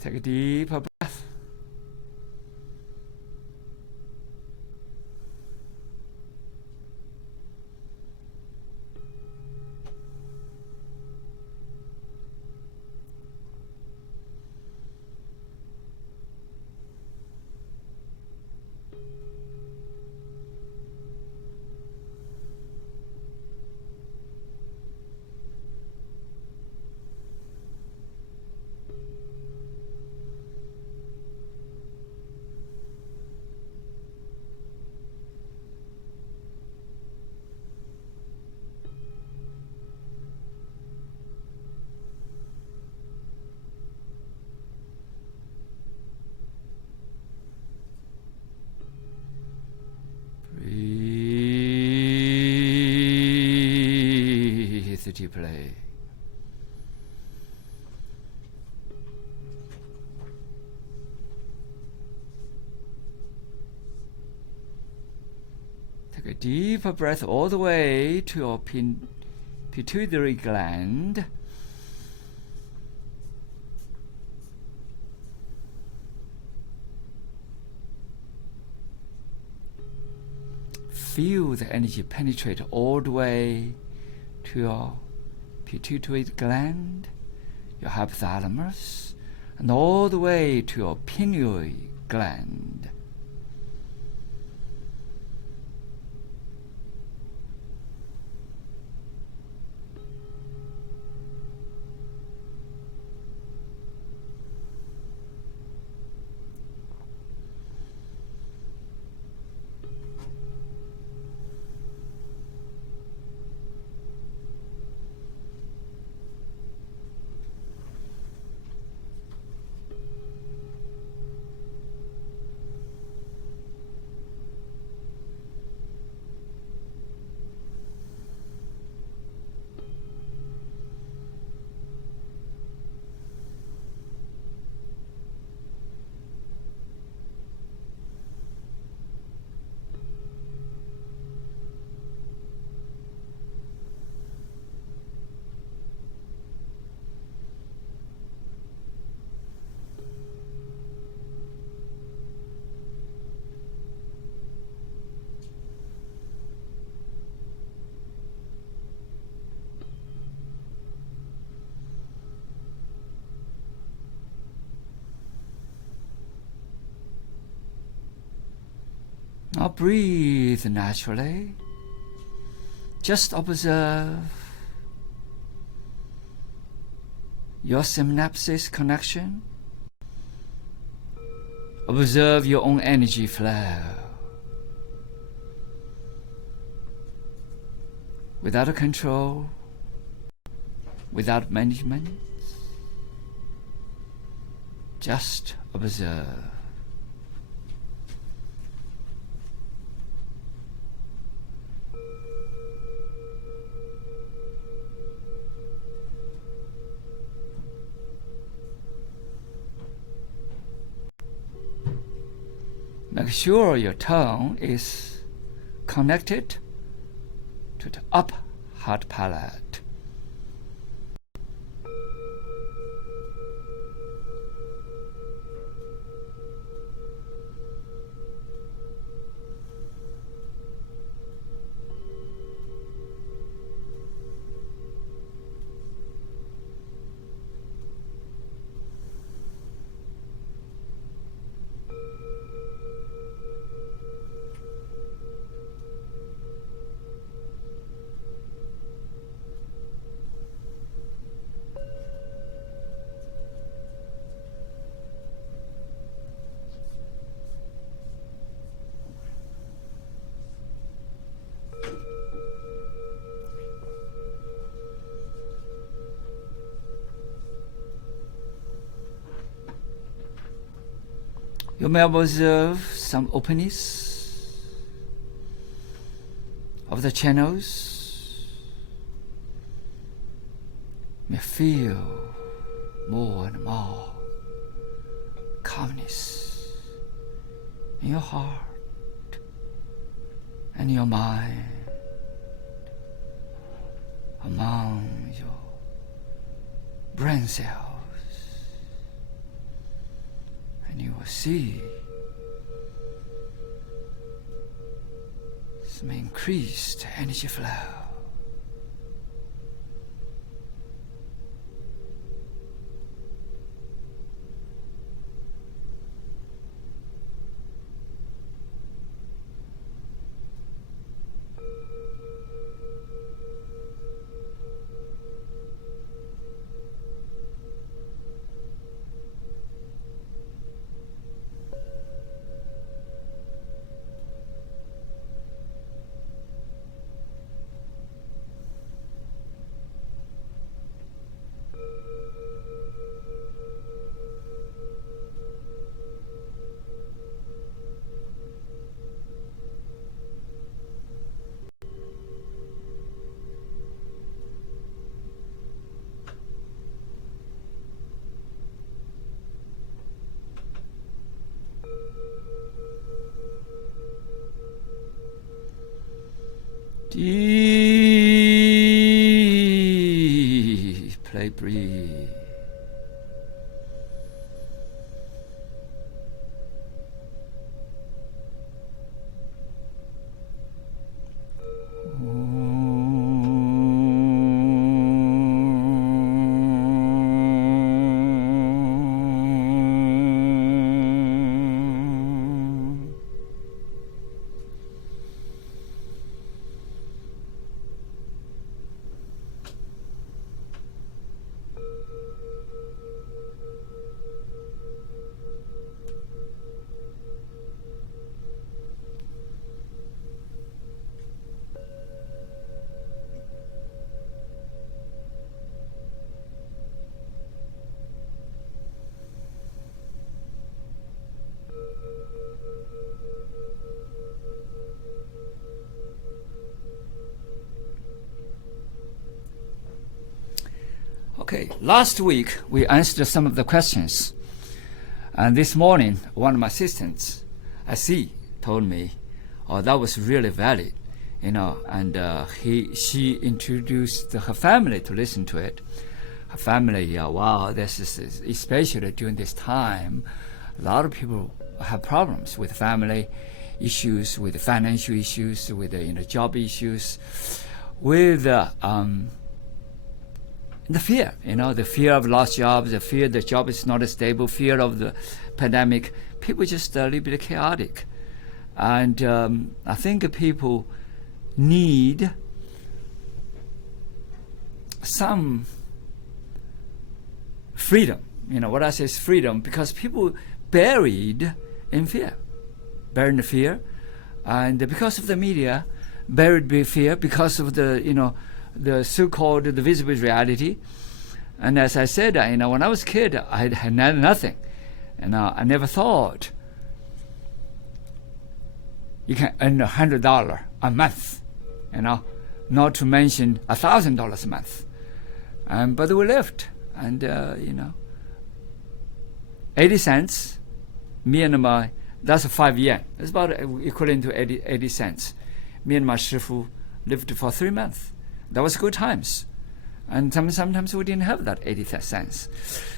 Take a deeper breath. Breathe deeply. Take a deeper breath all the way to your pituitary gland. Feel the energy penetrate all the way to your pituitary gland, your hypothalamus, and all the way to your pineal gland. Now breathe naturally. Just observe your synapses connection. Observe your own energy flow. Without a control, without management, just observe. Make sure your tongue is connected to the upper heart palate. You may observe some openness of the channels. You may feel more and more calmness in your heart and your mind, among your brain cells. will see some increased energy flow. Deeply breathe. Okay, last week we answered some of the questions. And this morning, one of my assistants, I see, told me, oh, that was really valid, and she introduced her family to listen to it. Her family, wow, this is, especially during this time, a lot of people have problems with family issues, with financial issues, with job issues, with the fear, the fear of lost jobs, the fear the job is not stable, fear of the pandemic. People just a little bit chaotic. And I think people need some freedom. What I say is freedom, because people buried in fear. Buried in fear. And because of the media, buried in fear, because of the, the so-called the visible reality. And as I said, when I was a kid, I had nothing. I never thought you can earn $100 a month, not to mention $1,000 a month. But we lived, and 80 cents, me and that's 5 yen. It's about equivalent to 80 cents. Me and my Shifu lived for 3 months. That was good times. And sometimes we didn't have that 80 cents.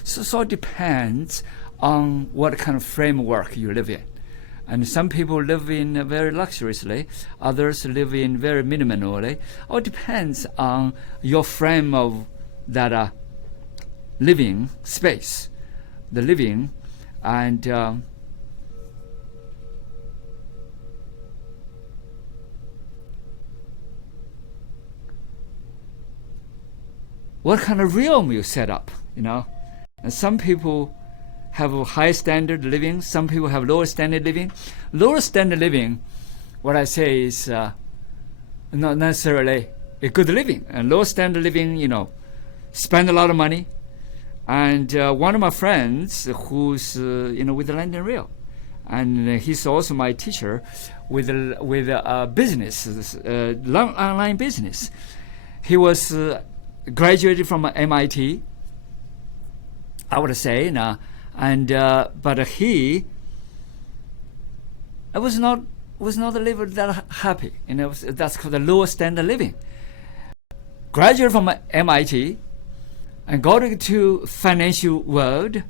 So it depends on what kind of framework you live in. And some people live in very luxuriously, others live in very minimally. All depends on your frame of that living space, the living, and what kind of realm you set up, And some people have a high standard living, some people have lower standard living. Lower standard living, what I say is not necessarily a good living. And lower standard living, spend a lot of money. And one of my friends who's, with the London Rail, and he's also my teacher with a business, online business. He was graduated from MIT, I would say, but he was not living that happy. That's called the lower standard living. Graduate from MIT and go to financial world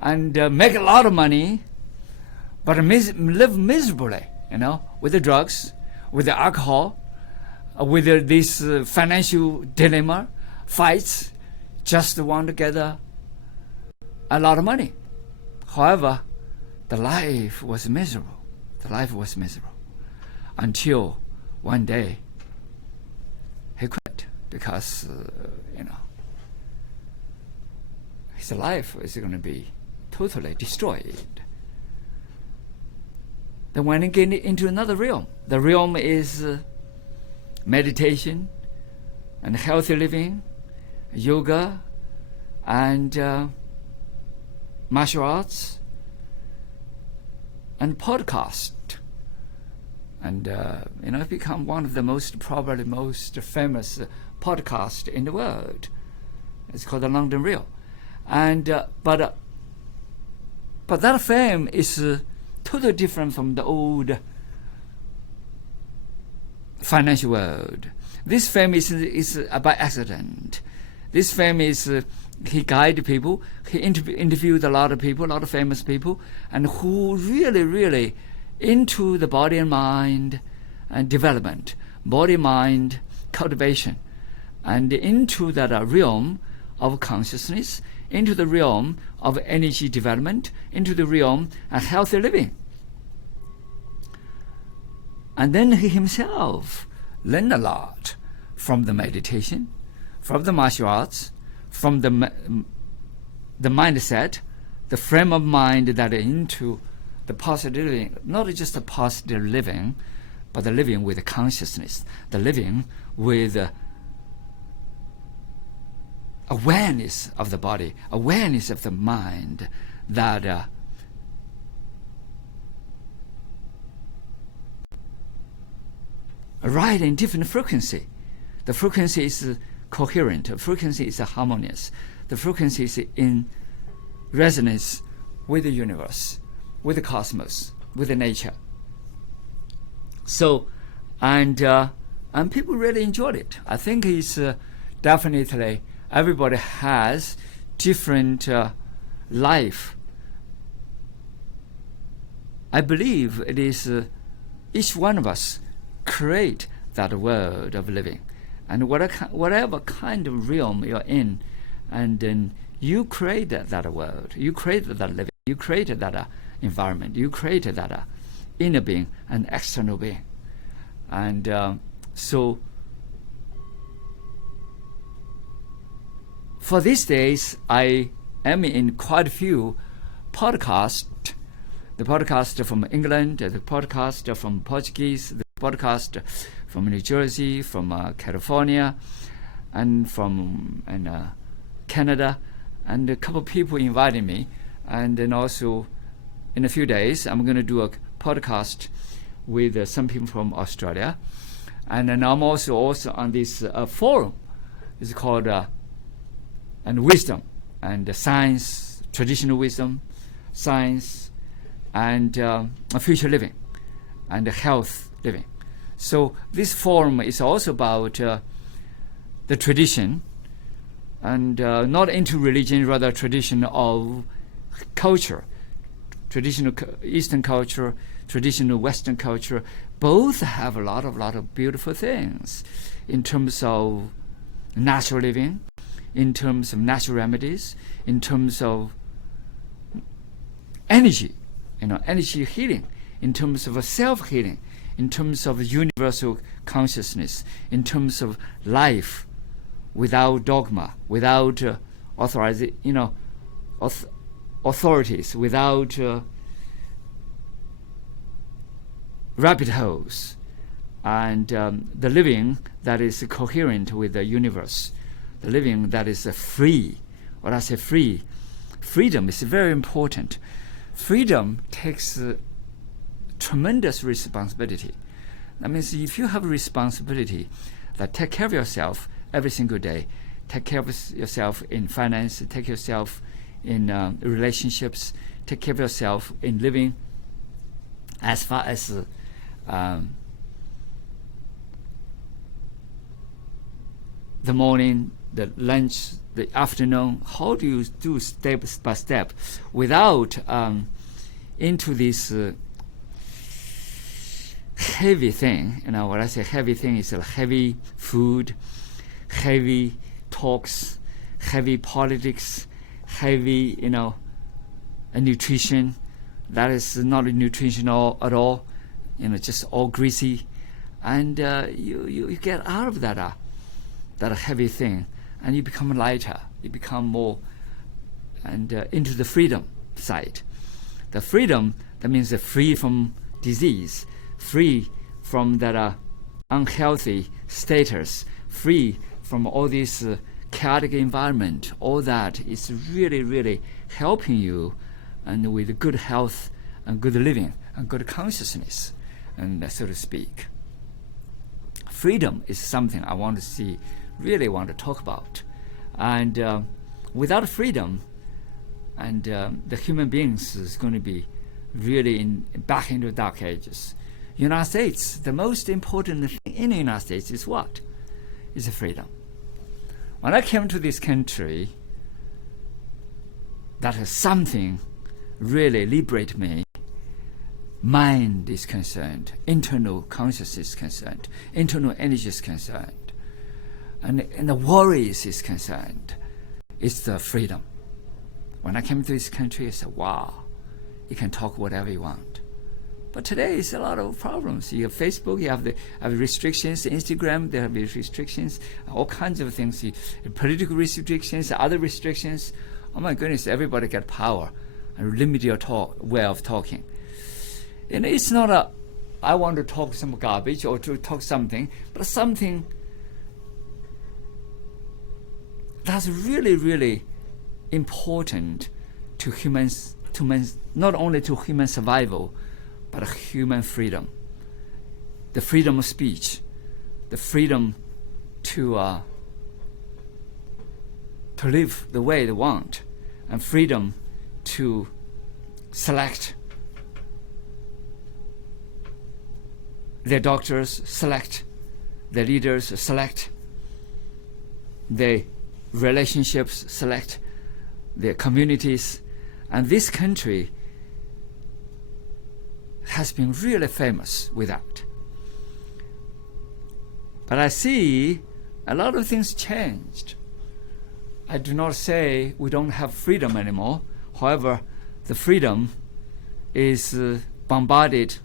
and make a lot of money, but live miserably, with the drugs, with the alcohol, with this financial dilemma, fights, just want to get a lot of money. However, the life was miserable. Until one day he quit because, his life is going to be totally destroyed. Then went again into another realm. The realm is meditation and healthy living, yoga, and martial arts, and podcast. And it's become one of the probably most famous podcast in the world. It's called the London Real. And but that fame is totally different from the old financial world. This fame is by accident. This fame is he guided people. He interviewed a lot of people, a lot of famous people, and who really into the body and mind and development, body mind cultivation, and into that realm of consciousness, into the realm of energy development, into the realm of healthy living. And then he himself learned a lot from the meditation, from the martial arts, from the mindset, the frame of mind that into the positive living, not just the positive living, but the living with consciousness, the living with awareness of the body, awareness of the mind, that ride in different frequency. The frequency is coherent, the frequency is harmonious, the frequency is in resonance with the universe, with the cosmos, with the nature. So, and people really enjoyed it. I think it's definitely everybody has different life. I believe it is each one of us create that world of living, and whatever kind of realm you're in, and then you create that world, you create that living, you create that environment, you create that inner being and external being. And so for these days, I am in quite a few podcasts. The podcast from England, the podcast from Portuguese, the podcast from New Jersey, from California, and from Canada, and a couple of people invited me. And then also, in a few days, I'm going to do a podcast with some people from Australia. And then I'm also on this forum. It's called and wisdom and science, traditional wisdom, science, and future living, and health living. So this forum is also about the tradition, and not into religion, rather tradition of culture, traditional Eastern culture, traditional Western culture. Both have a lot of beautiful things in terms of natural living, in terms of natural remedies, in terms of energy, energy healing, in terms of self-healing, in terms of universal consciousness, in terms of life without dogma, without authorities, without rabbit holes, and the living that is coherent with the universe, the living that is free. When I say free, freedom is very important. Freedom takes tremendous responsibility. That means if you have a responsibility that take care of yourself every single day, take care of yourself in finance, take care of yourself in relationships, take care of yourself in living, as far as the morning, the lunch, the afternoon. How do you do step by step without into this heavy thing. When I say heavy thing, it's a heavy food, heavy talks, heavy politics, heavy, nutrition. That is not nutritional at all, just all greasy. And you get out of that heavy thing, and you become lighter. You become more and into the freedom side. The freedom, that means free from disease, free from that unhealthy status, free from all this chaotic environment. All that is really, really helping you, and with good health and good living and good consciousness, and so to speak. Freedom is something I want to really want to talk about. And without freedom, and the human beings is going to be really back into dark ages. United States, the most important thing in the United States is what? Is freedom. When I came to this country, that is something really liberate me. Mind is concerned, internal consciousness is concerned, internal energy is concerned, and the worries is concerned. It's the freedom. When I came to this country, I said, wow, you can talk whatever you want. But today it's a lot of problems. You have Facebook, you have the restrictions, Instagram, there have restrictions, all kinds of things, political restrictions, other restrictions. Oh my goodness, everybody get power and limit your way of talking. And it's not I want to talk some garbage or to talk something, but something that's really, really important to humans, not only to human survival, but human freedom. The freedom of speech, the freedom to live the way they want, and freedom to select their doctors, select their leaders, select their relationships, select their communities. And this country has been really famous with that. But I see a lot of things changed. I do not say we don't have freedom anymore. However, the freedom is bombarded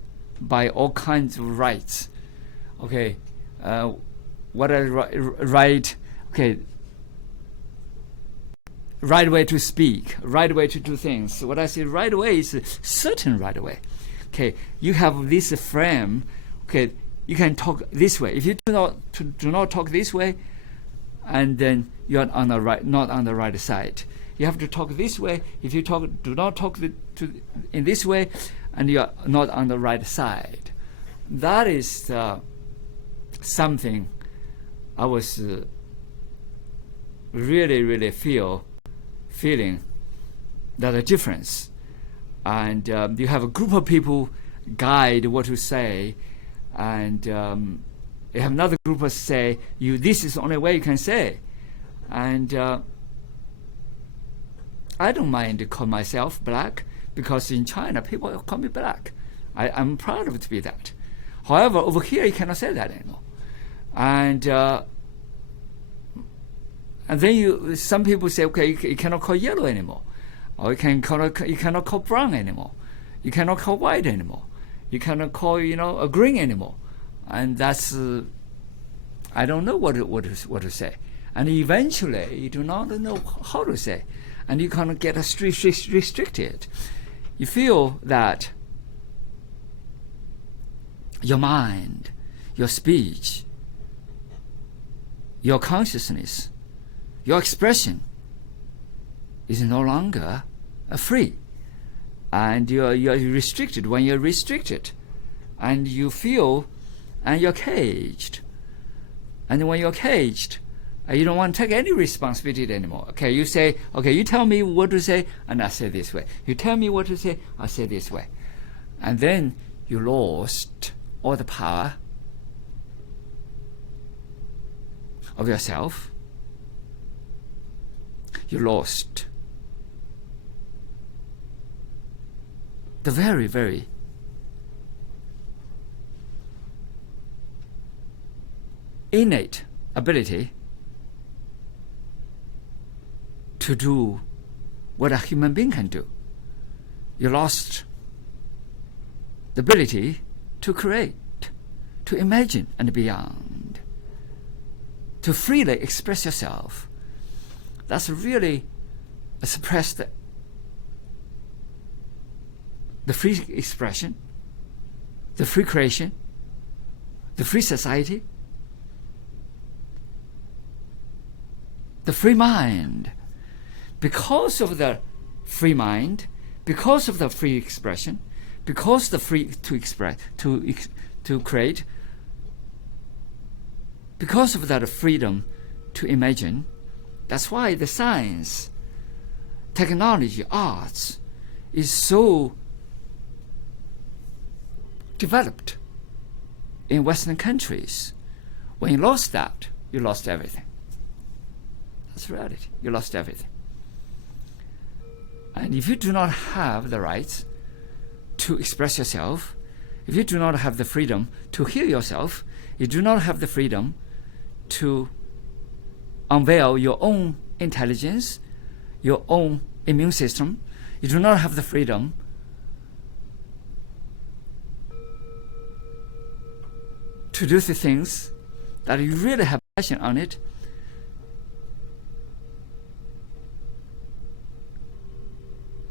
by all kinds of rights. Okay, what are right? Okay, right way to speak, right way to do things. What I say right way is a certain right way. Okay, you have this frame. Okay, you can talk this way. If you do not talk this way, and then you're on the right, not on the right side. You have to talk this way. If you do not talk in this way, and you're not on the right side. That is something I was really, really feeling that a difference. And you have a group of people guide what to say, and you have another group of say, this is the only way you can say. And I don't mind to call myself black, because in China people call me black. I'm proud of it to be that. However, over here you cannot say that anymore. And then some people say, okay, you cannot call yellow anymore, or you cannot call brown anymore, you cannot call white anymore, you cannot call a green anymore, and that's I don't know what to say, and eventually you do not know how to say, and you kind of get restricted. You feel that your mind, your speech, your consciousness, your expression is no longer free, and you're restricted. When you're restricted, and you feel, and you're caged, and when you're caged, you don't want to take any responsibility anymore. Okay, you say, okay, you tell me what to say, and I say this way. You tell me what to say, I say this way, and then you lost all the power of yourself. You lost the very, very innate ability to do what a human being can do. You lost the ability to create, to imagine and beyond, to freely express yourself. That's really suppressed the free expression, the free creation, the free society, the free mind. Because of the free mind, because of the free expression, because the free to express, to create, because of that freedom to imagine, that's why the science, technology, arts is so developed in Western countries. When you lost that, you lost everything. That's reality. You lost everything. And if you do not have the rights to express yourself, if you do not have the freedom to heal yourself, you do not have the freedom to unveil your own intelligence, your own immune system, you do not have the freedom to do the things that you really have passion on it,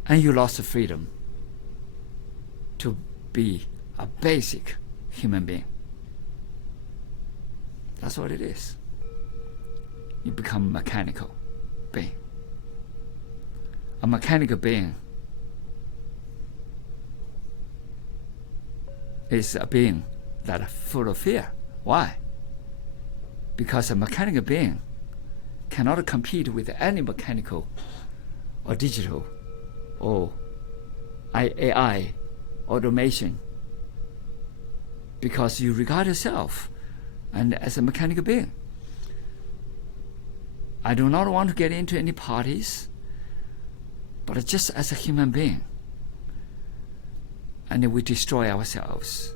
and you lost the freedom to be a basic human being. That's what it is. You become a mechanical being. A mechanical being is a being that is full of fear. Why? Because a mechanical being cannot compete with any mechanical or digital or AI automation, because you regard yourself and as a mechanical being. I do not want to get into any parties, but just as a human being, and we destroy ourselves.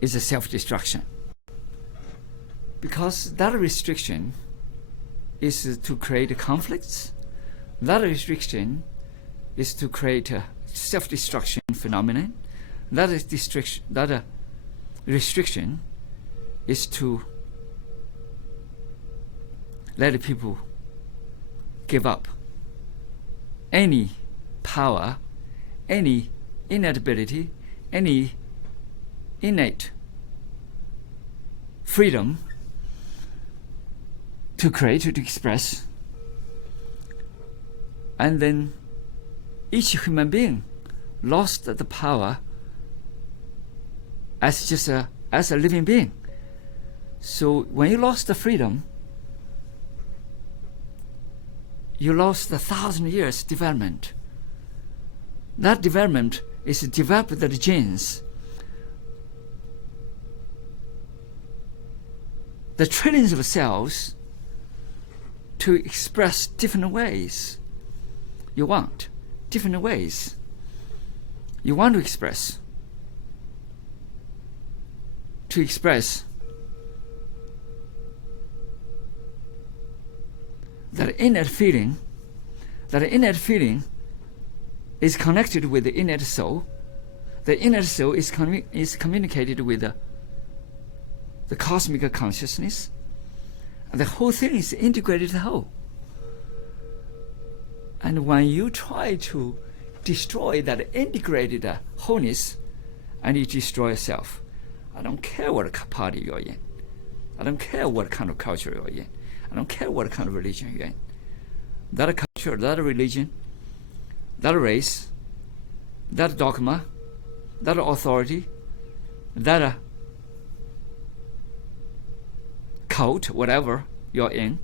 It's a self-destruction, because that restriction is to create conflicts. That restriction is to create a self-destruction phenomenon. That restriction is to let people give up any power, any innate ability, any innate freedom to create, to express. And then each human being lost the power as just a living being. So when you lost the freedom, you lost 1,000 years development. That development is to develop the genes, the trillions of cells, to express different ways. You want different ways. You want to express that innate feeling. That innate feeling is connected with the innate soul. The innate soul is communicated with the cosmic consciousness. And the whole thing is integrated whole. And when you try to destroy that integrated wholeness, and you destroy yourself, I don't care what party you're in. I don't care what kind of culture you're in. I don't care what kind of religion you're in. That culture, that religion, that race, that dogma, that authority, that cult, whatever you're in,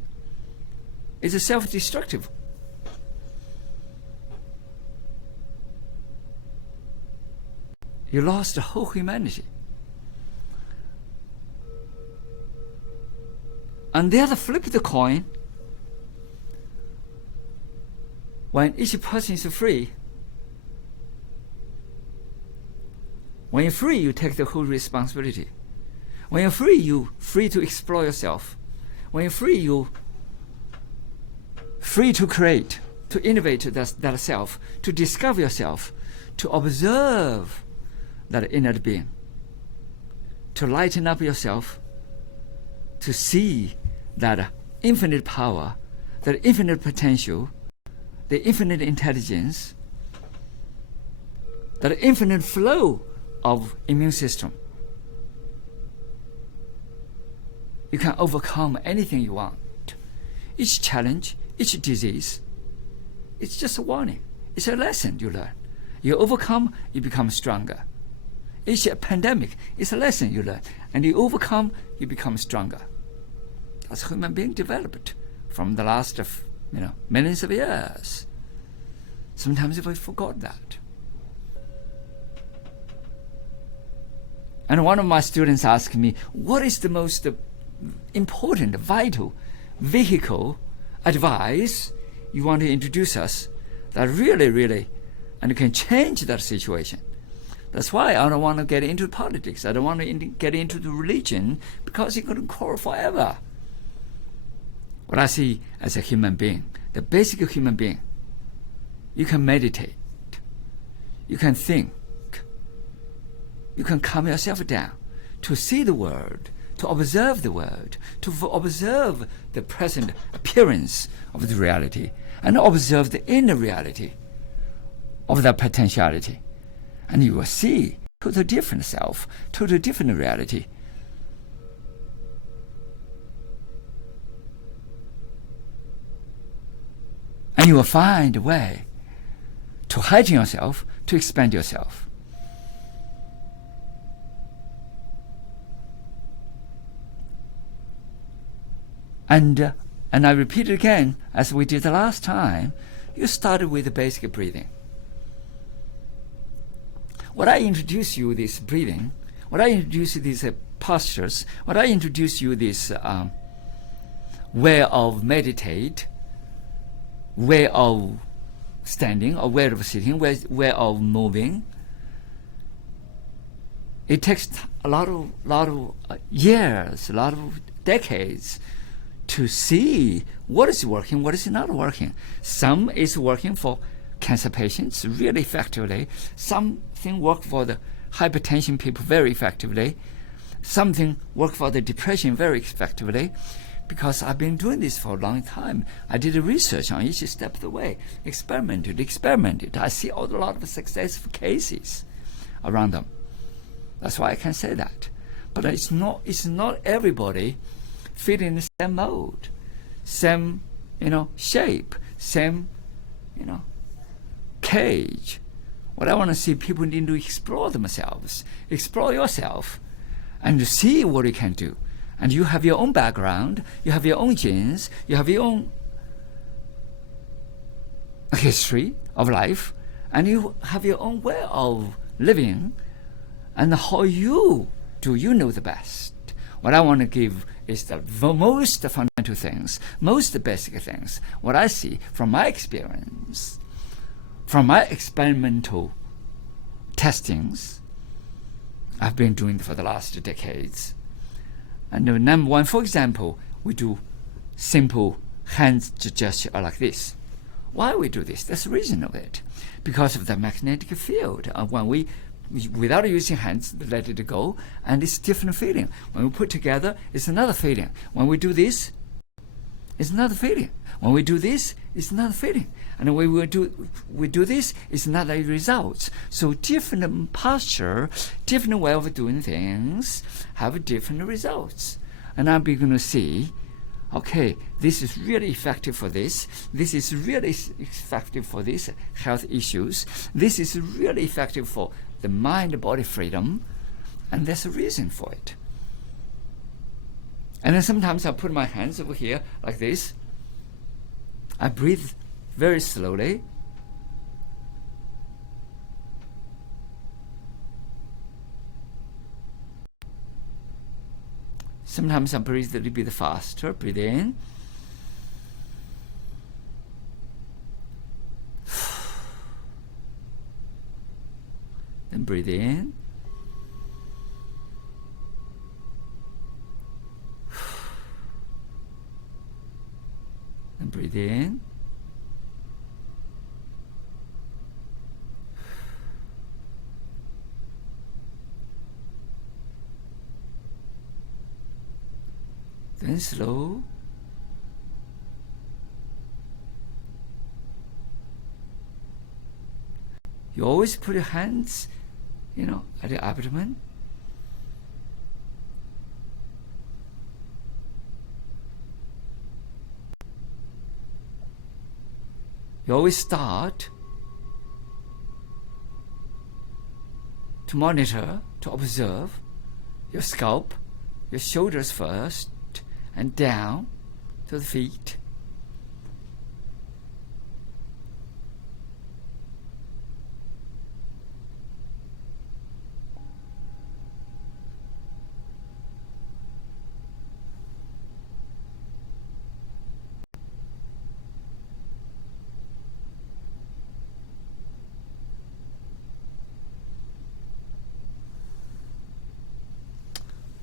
is self-destructive. You lost the whole humanity. And the other flip the coin. when each person is free, when you're free, you take the whole responsibility. When you're free, you're free to explore yourself. When you're free, you're free to create, to innovate that self, to discover yourself, to observe that inner being, to lighten up yourself, to see that infinite power, that infinite potential, the infinite intelligence, that infinite flow of immune system. You can overcome anything you want. Each challenge, each disease, it's just a warning. It's a lesson you learn. You overcome, you become stronger. Each pandemic is a lesson you learn. And you overcome, you become stronger. That's human being developed from the last of millions of years. Sometimes we forgot that. And one of my students asked me, what is the most important, vital, vehicle, advice you want to introduce us that really, and can change that situation? That's why I don't want to get into politics. I don't want to get into the religion, because you're going to quarrel forever. What I see as a human being, the basic human being, you can meditate, you can think, you can calm yourself down to see the world, to observe the world, to observe the present appearance of the reality, and observe the inner reality of that potentiality. And you will see total different self, total different reality. And you will find a way to heighten yourself, to expand yourself. And I repeat it again, as we did the last time, you started with the basic breathing. What I introduce you this breathing, what I introduce you these postures, what I introduce you this way of meditate, way of standing, or way of sitting, way of moving. It takes a lot of years, a lot of decades to see what is working, what is not working. Some is working for cancer patients really effectively. Something work for the hypertension people very effectively. Something work for the depression very effectively. Because I've been doing this for a long time. I did research on each step of the way, experimented. I see a lot of successful cases around them. That's why I can say that. But it's not everybody fit in the same mode, same shape, same cage. What I want to see, people need to explore themselves, explore yourself, and to see what you can do. And you have your own background, you have your own genes, you have your own history of life, and you have your own way of living, and how you know the best. What I want to give is the most fundamental things, most basic things, what I see from my experience, from my experimental testings I've been doing for the last decades. And number one, for example, we do simple hand gesture like this. Why we do this? That's the reason of it. Because of the magnetic field. When we, without using hands, let it go, and it's different feeling. When we put together, it's another feeling. When we do this, it's another feeling. When we do this, it's another feeling. And when we do this, it's another result. So different posture, different way of doing things have different results. And I'm going to see, okay, this is really effective for this. This is really effective for these health issues. This is really effective for the mind-body freedom. And there's a reason for it. And then sometimes I put my hands over here like this. I breathe very slowly. Sometimes I breathe a little bit faster. Breathe in. Then breathe in. Then breathe in. Then slow. You always put your hands, at the abdomen. You always start to monitor, to observe your scalp, your shoulders first, and down to the feet.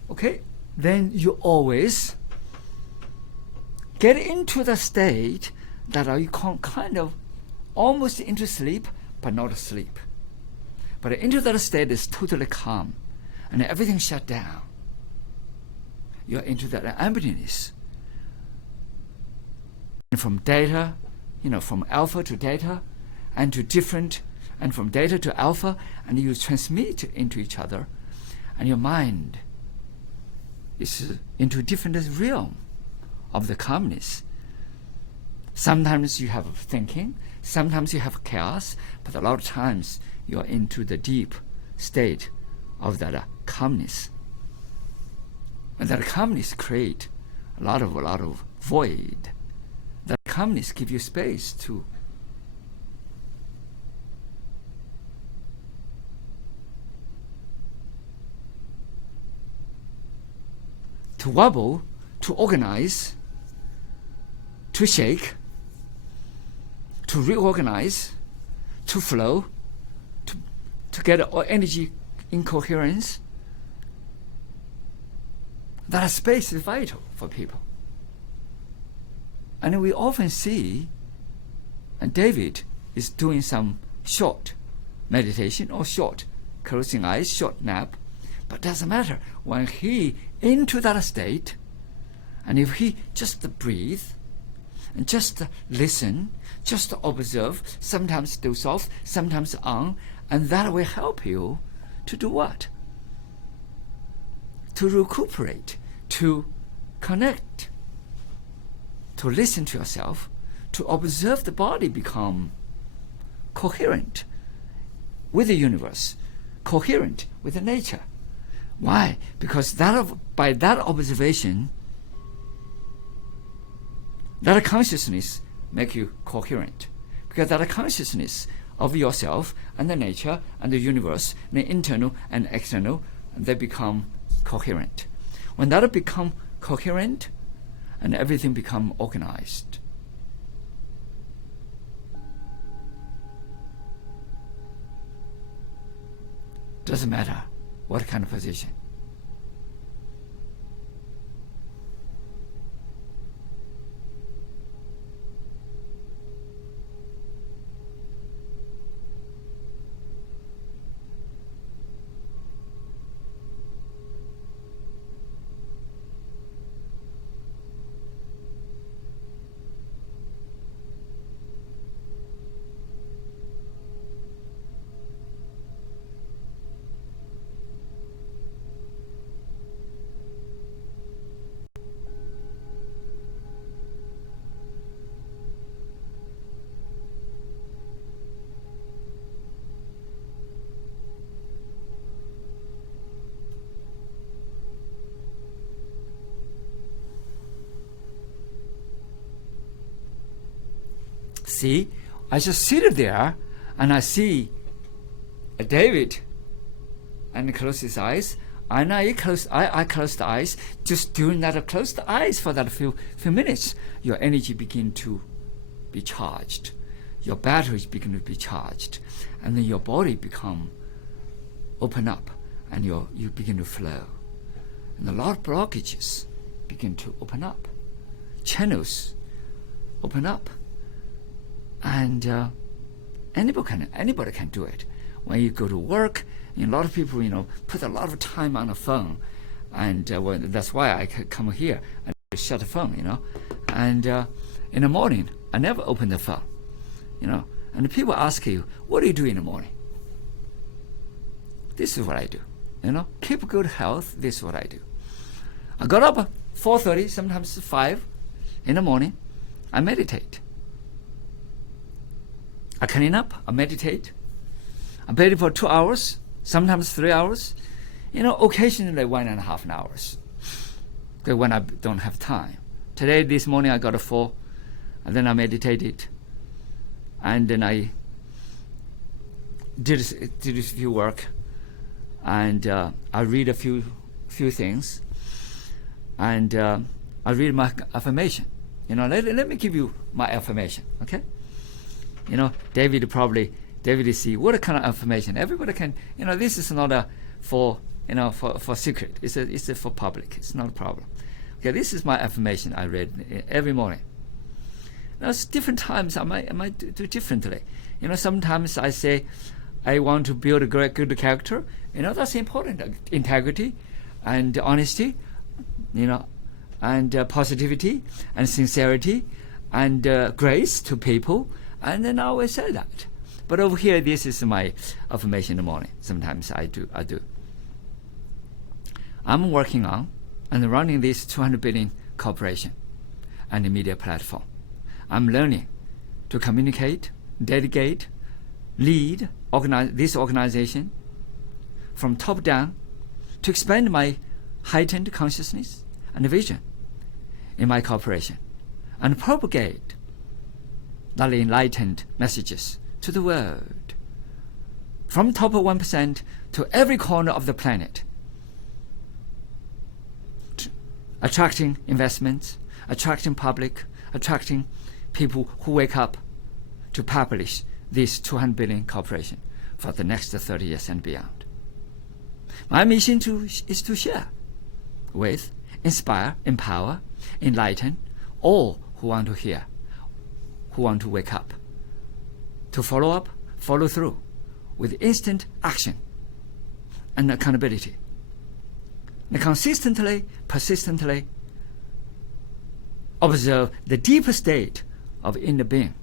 Okay, then you always get into the state that you kind of almost into sleep, but not asleep. But into that state is totally calm, and everything shut down. You're into that emptiness. And from data, from alpha to data, and to different, and from data to alpha, and you transmit into each other, and your mind is into different realm of the calmness. Sometimes you have thinking, sometimes you have chaos, but a lot of times you're into the deep state of that calmness. And that calmness create a lot of void. That calmness gives you space to wobble, to organize, to shake, to reorganize, to flow, to get energy in coherence. That space is vital for people. And we often see, and David is doing some short meditation or short closing eyes, short nap, but doesn't matter. When he into that state, and if he just breathe, and just listen, just observe, sometimes doze off, sometimes on, and that will help you to do what? To recuperate, to connect, to listen to yourself, to observe the body become coherent with the universe, coherent with the nature. Why? Because by that observation, that consciousness make you coherent. Because that consciousness of yourself and the nature and the universe, the internal and external, they become coherent. When that become coherent, and everything become organized. Doesn't matter what kind of position. See, I just sit there and I see David and close his eyes, and I close the eyes. Just during that close the eyes for that few minutes, your energy begin to be charged, your batteries begin to be charged, and then your body become open up, and you begin to flow. And a lot of blockages begin to open up. Channels open up. And anybody can do it. When you go to work, a lot of people, put a lot of time on the phone. And that's why I come here and shut the phone, And in the morning, I never open the phone, And people ask you, what do you do in the morning? This is what I do, Keep good health, this is what I do. I got up at 4:30, sometimes 5 in the morning. I meditate. I clean up, I meditate. I meditate for 2 hours, sometimes 3 hours. Occasionally 1.5 hours. Okay, when I don't have time. Today, this morning, I got a 4, and then I meditated, and then I did a few work, and I read a few things, and I read my affirmation. Let me give you my affirmation, okay? David see what kind of affirmation. Everybody can, this is not for secret. It's for public. It's not a problem. Okay, this is my affirmation I read every morning. Now, different times I might do differently. Sometimes I say I want to build a good character. That's important. Integrity and honesty, and positivity and sincerity and grace to people. And then I always say that. But over here, this is my affirmation in the morning. Sometimes I do. I'm working on and running this 200 billion corporation and the media platform. I'm learning to communicate, delegate, lead, organize this organization from top down to expand my heightened consciousness and vision in my corporation and propagate the enlightened messages to the world from top of 1% to every corner of the planet, attracting investments, attracting public, attracting people who wake up to publish this 200 billion corporation for the next 30 years and beyond. My mission is to share with, inspire, empower, enlighten all who want to hear, who want to wake up, to follow through with instant action and accountability. And consistently, persistently observe the deeper state of inner being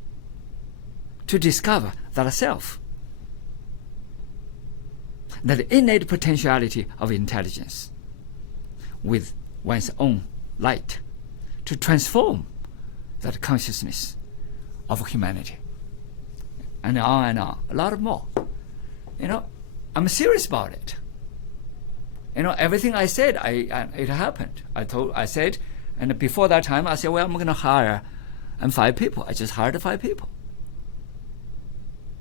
to discover that self, that innate potentiality of intelligence with one's own light to transform that consciousness of humanity. And on, a lot more. I'm serious about it. Everything I said, it happened. I said, and before that time, I said, well, I'm going to hire 5 people. I just hired 5 people.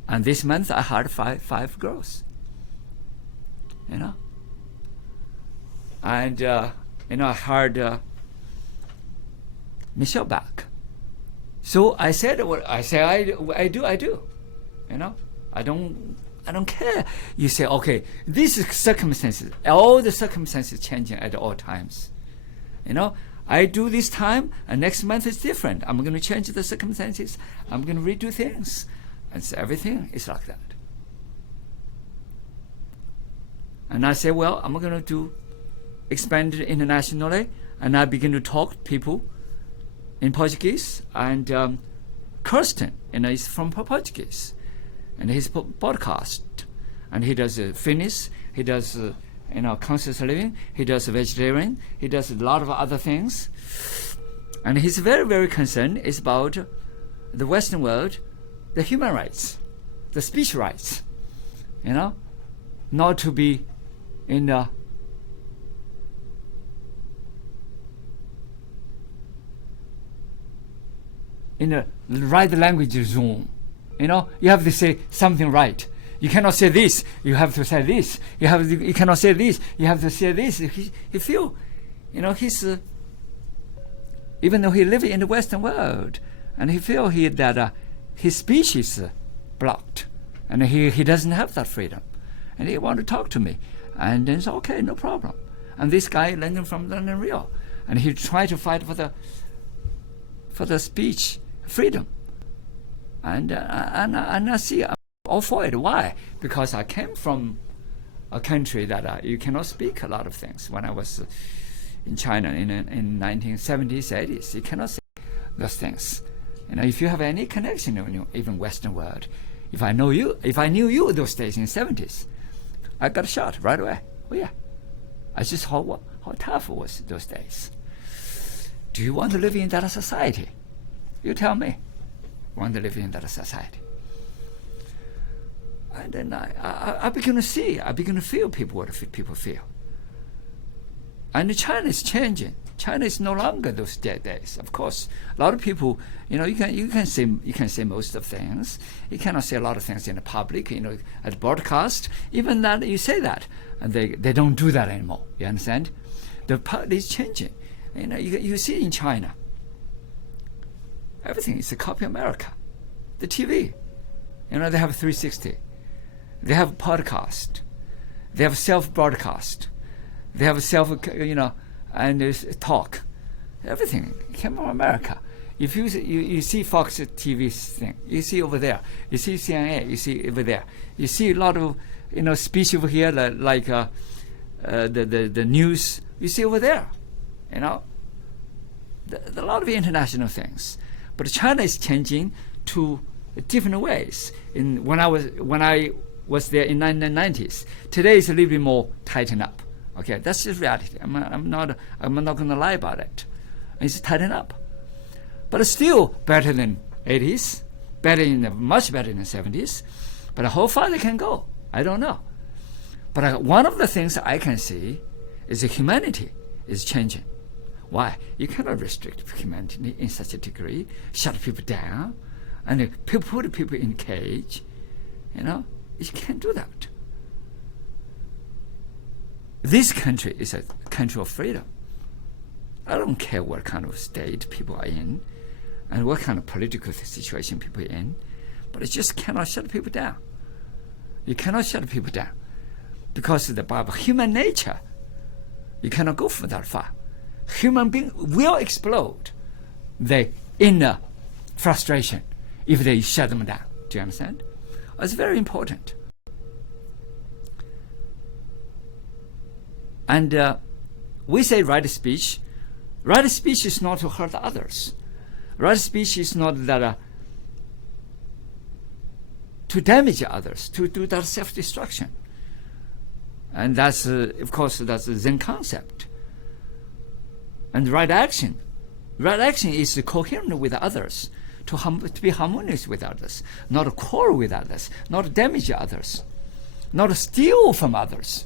And this month, I hired five girls. And I hired Michelle back. So I said, what I say, I do. I don't care. You say, okay, these circumstances, all the circumstances changing at all times. I do this time, and next month is different. I'm going to change the circumstances. I'm going to redo things. And so everything is like that. And I say, well, I'm going to expand it internationally, and I begin to talk to people in Portuguese, and Kirsten, is from Portuguese, and his podcast, and he does fitness, he does conscious living, he does vegetarian, he does a lot of other things, and he's very, very concerned is about the Western world, the human rights, the speech rights, not to be in the right language zone. You have to say something right. You cannot say this. You have to say this. You cannot say this. You have to say this. He feel, he's even though he lives in the Western world, and he feel that his speech is blocked, and he doesn't have that freedom, and he wanted to talk to me. And then said, okay, no problem. And this guy landed from London, Rio, and he tried to fight for the speech freedom. And I see I'm all for it. Why? Because I came from a country that you cannot speak a lot of things. When I was in China in 1970s, 80s, you cannot say those things. If you have any connection in even Western world, if I knew you those days in 70s, I got shot right away. Oh yeah, I just how tough it was those days. Do you want to live in that society? You tell me. Want to live in that society? And then I begin to see, I begin to feel what people feel. And China is changing. China is no longer those dead days. Of course, a lot of people, you can say most of things. You cannot say a lot of things in the public, at broadcast. Even that you say that, and they don't do that anymore. You understand? The part is changing. You see in China, everything is a copy of America. The TV, they have 360. They have podcast. They have self-broadcast. They have and there's talk. Everything came from America. If you see Fox TV thing, you see over there. You see CNN, you see over there. You see a lot of speech over here, like the news. You see over there. A lot of international things. But China is changing to different ways. When I was there in 1990s, today is a little bit more tightened up. Okay, that's just reality. I'm not going to lie about it. It's tightened up, but it's still better than 80s, much better than 70s. But how far they can go, I don't know. But one of the things I can see is that humanity is changing. Why? You cannot restrict humanity in such a degree, shut people down, and put people in a cage. You can't do that. This country is a country of freedom. I don't care what kind of state people are in and what kind of political situation people are in, but it just cannot shut people down. You cannot shut people down because by human nature, you cannot go for that far. Human beings will explode the inner frustration if they shut them down. Do you understand? It's very important. And we say right speech. Right speech is not to hurt others. Right speech is not that to damage others, to do that self-destruction. And that's, of course, that's a Zen concept. And right action is coherent with others, to be harmonious with others, not to quarrel with others, not to damage others, not to steal from others.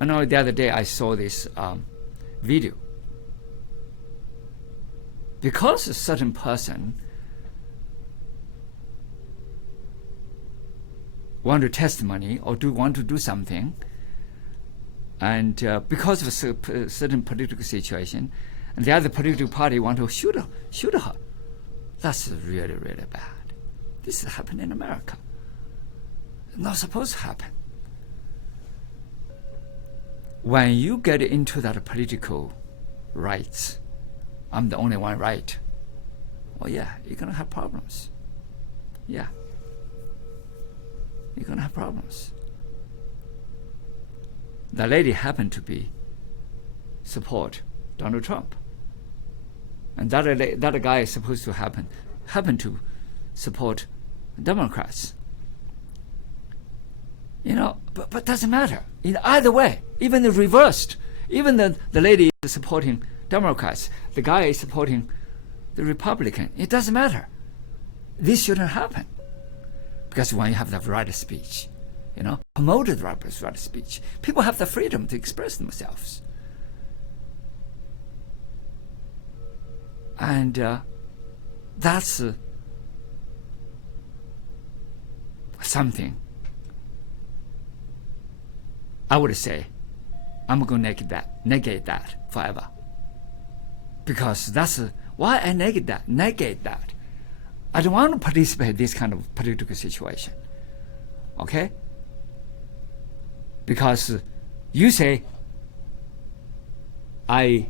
I know the other day I saw this video. Because a certain person want to testimony or want to do something, and because of a certain political situation, and the other political party want to shoot her, that's really, really bad. This is happening in America. Not supposed to happen. When you get into that political rights, I'm the only one right. Oh yeah, you're gonna have problems. Yeah, you're gonna have problems. The lady happened to be support Donald Trump, and that guy is supposed to happen to support Democrats. But doesn't matter. In either way, even the reversed, even the lady is supporting Democrats, the guy is supporting the Republican. It doesn't matter. This shouldn't happen. Because when you have the right of speech, promoted right of speech, people have the freedom to express themselves. And that's something I would say I'm going to negate that forever. Because that's why I negate that. I don't want to participate in this kind of political situation. Okay? Because you say, I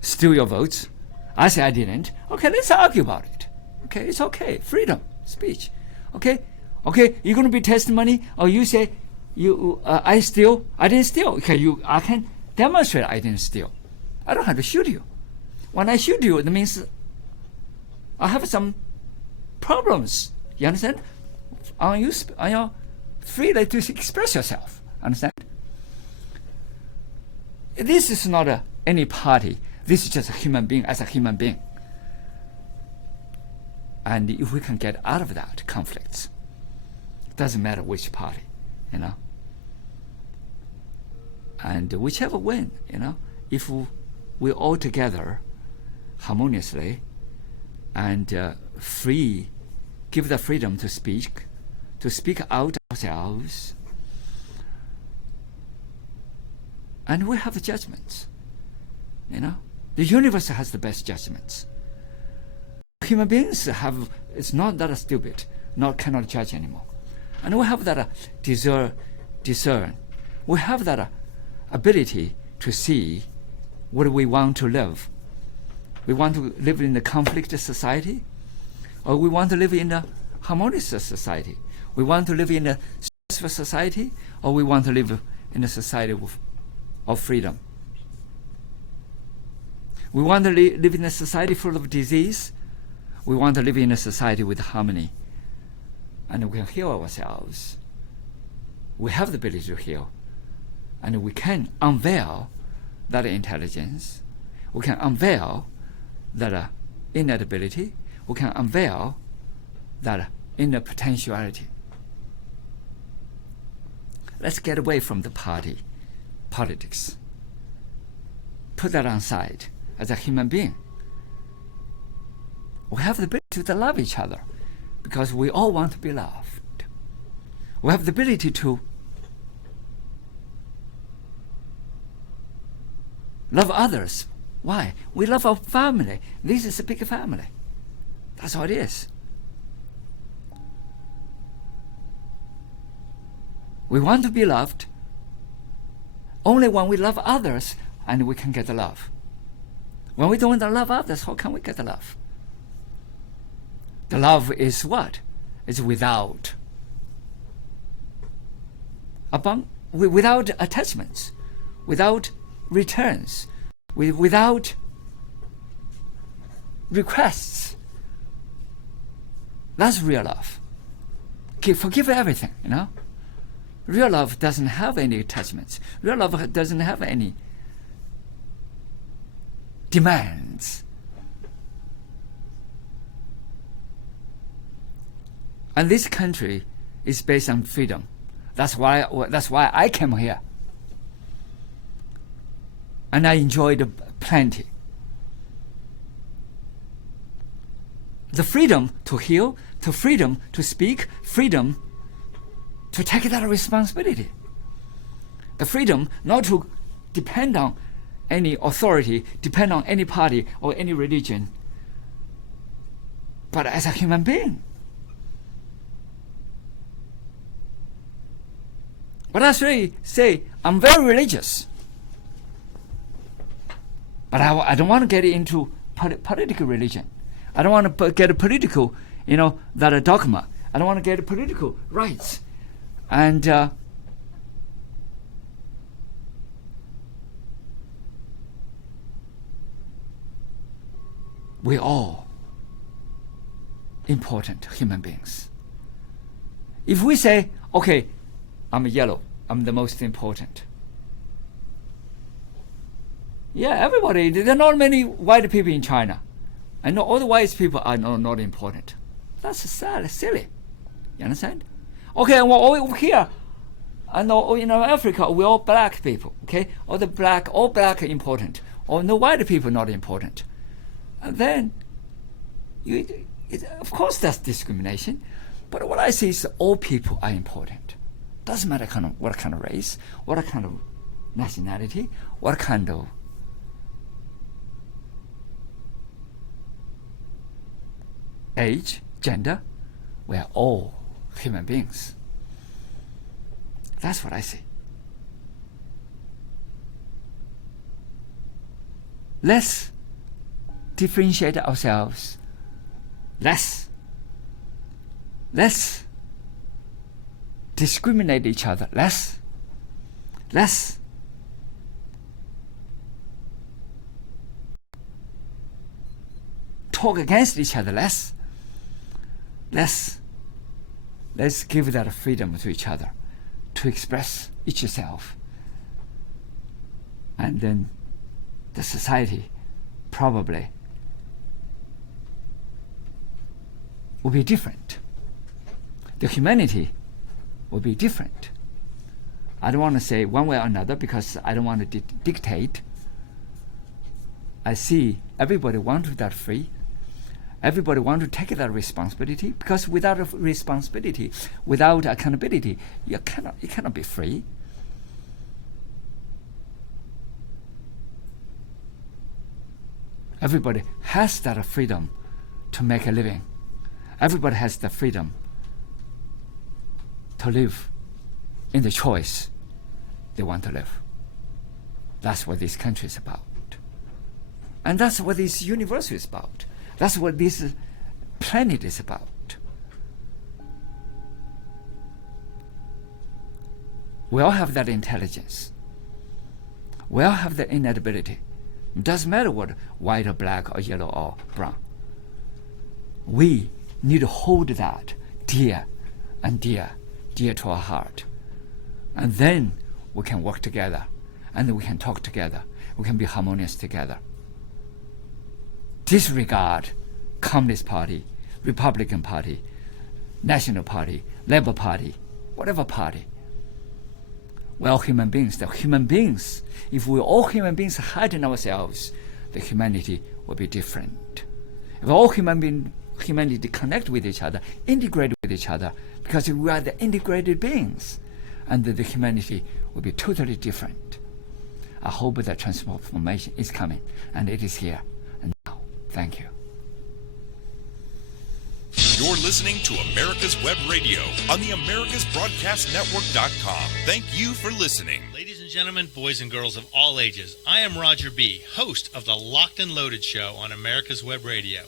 steal your votes. I say I didn't. Okay, let's argue about it. Okay, it's okay. Freedom, speech. Okay? Okay, you're going to be testimony, or you say, I didn't steal. Okay, I can demonstrate I didn't steal. I don't have to shoot you. When I shoot you, it means I have some problems. You understand? On your freedom to express yourself. Understand? This is not any party. This is just a human being as a human being. And if we can get out of that conflicts, doesn't matter which party, and whichever win, if we all together harmoniously and give the freedom to speak out ourselves, and we have the judgments, the universe has the best judgments. Human beings it's not that stupid, cannot judge anymore. And we have that discern. We have that ability to see what we want to live. We want to live in a conflict society, or we want to live in a harmonious society. We want to live in a stressful society, or we want to live in a society of freedom. We want to live in a society full of disease. We want to live in a society with harmony. And we can heal ourselves. We have the ability to heal. And we can unveil that intelligence. We can unveil that innate ability. We can unveil that inner potentiality. Let's get away from the politics. Put that on side. As a human being, we have the ability to love each other because we all want to be loved. We have the ability to love others. Why? We love our family. This is a big family. That's how it is. We want to be loved only when we love others and we can get the love. When we don't love others, how can we get the love? The love is what? It's without attachments, without returns, without requests. That's real love. Forgive everything, Real love doesn't have any attachments. Real love doesn't have any demands. And this country is based on freedom. That's why I came here. And I enjoyed plenty. The freedom to heal, the freedom to speak, freedom to take that responsibility. The freedom not to depend on any authority, depend on any party or any religion, but as a human being. But I say I'm very religious, but I don't want to get into political religion. I don't want to get a political, that a dogma. I don't want to get a political rights. And we're all important human beings. If we say, okay, I'm yellow, I'm the most important. Yeah, everybody, there are not many white people in China. I know all the white people are not important. That's sad, silly. You understand? Okay, well, over here, I know in Africa, we're all black people, okay? All black are important. Or no white people not important. And then, of course that's discrimination. But what I see is all people are important. Doesn't matter what kind of race, what kind of nationality, what kind of age, gender. We are all human beings. That's what I see. Let's differentiate ourselves. Let's discriminate each other. Let's talk against each other. Let's give that freedom to each other to express each self. And then the society probably will be different. The humanity will be different. I don't want to say one way or another because I don't want to dictate. I see everybody wants that free. Everybody wants to take that responsibility, because without a responsibility, without accountability, you cannot be free. Everybody has that freedom to make a living. Everybody has the freedom to live in the choice they want to live. That's what this country is about. And that's what this universe is about. That's what this planet is about. We all have that intelligence. We all have the innate ability. It doesn't matter what, white or black or yellow or brown. We need to hold that dear and dear to our heart. And then we can work together. And we can talk together. We can be harmonious together. Disregard Communist Party, Republican Party, National Party, Labour Party, whatever party. We're all human beings. They're human beings. If we're all human beings hiding ourselves, the humanity will be different. If all humanity connect with each other, integrate with each other, because we are the integrated beings, and the humanity will be totally different. I hope that transformation is coming, and it is here. And now, thank you. You're listening to America's Web Radio on the AmericasBroadcastNetwork.com. Thank you for listening. Ladies and gentlemen, boys and girls of all ages, I am Roger B., host of the Locked and Loaded Show on America's Web Radio.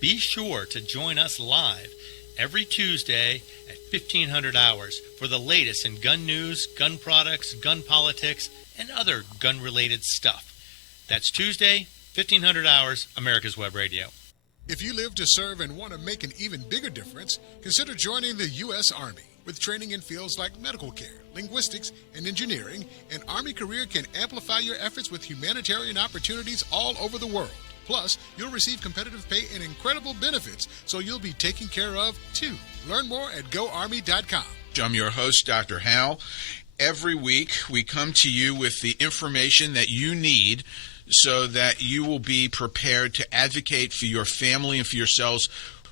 Be sure to join us live every Tuesday at 1500 hours for the latest in gun news, gun products, gun politics, and other gun-related stuff. That's Tuesday, 1500 hours, America's Web Radio. If you live to serve and want to make an even bigger difference, consider joining the U.S. Army. With training in fields like medical care, linguistics, and engineering, an Army career can amplify your efforts with humanitarian opportunities all over the world. Plus, you'll receive competitive pay and incredible benefits, so you'll be taken care of, too. Learn more at GoArmy.com. I'm your host, Dr. Hal. Every week, we come to you with the information that you need so that you will be prepared to advocate for your family and for yourselves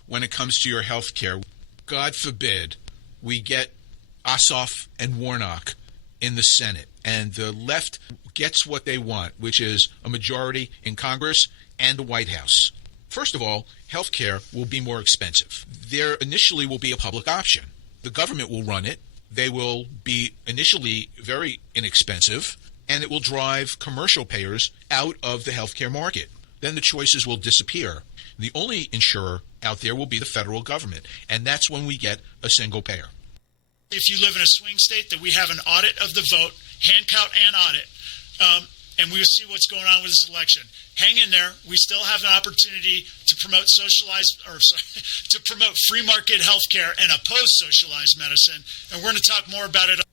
when it comes to your health care. God forbid we get Ossoff and Warnock in the Senate, and the left gets what they want, which is a majority in Congress and the White House. First of all, health care will be more expensive. There initially will be a public option. The government will run it. They will be initially very inexpensive, and it will drive commercial payers out of the healthcare market. Then the choices will disappear. The only insurer out there will be the federal government, and that's when we get a single payer. If you live in a swing state, that we have an audit of the vote, hand count and audit, and we will see what's going on with this election. Hang in there. We still have an opportunity to promote to promote free market health care and oppose socialized medicine, and we're going to talk more about it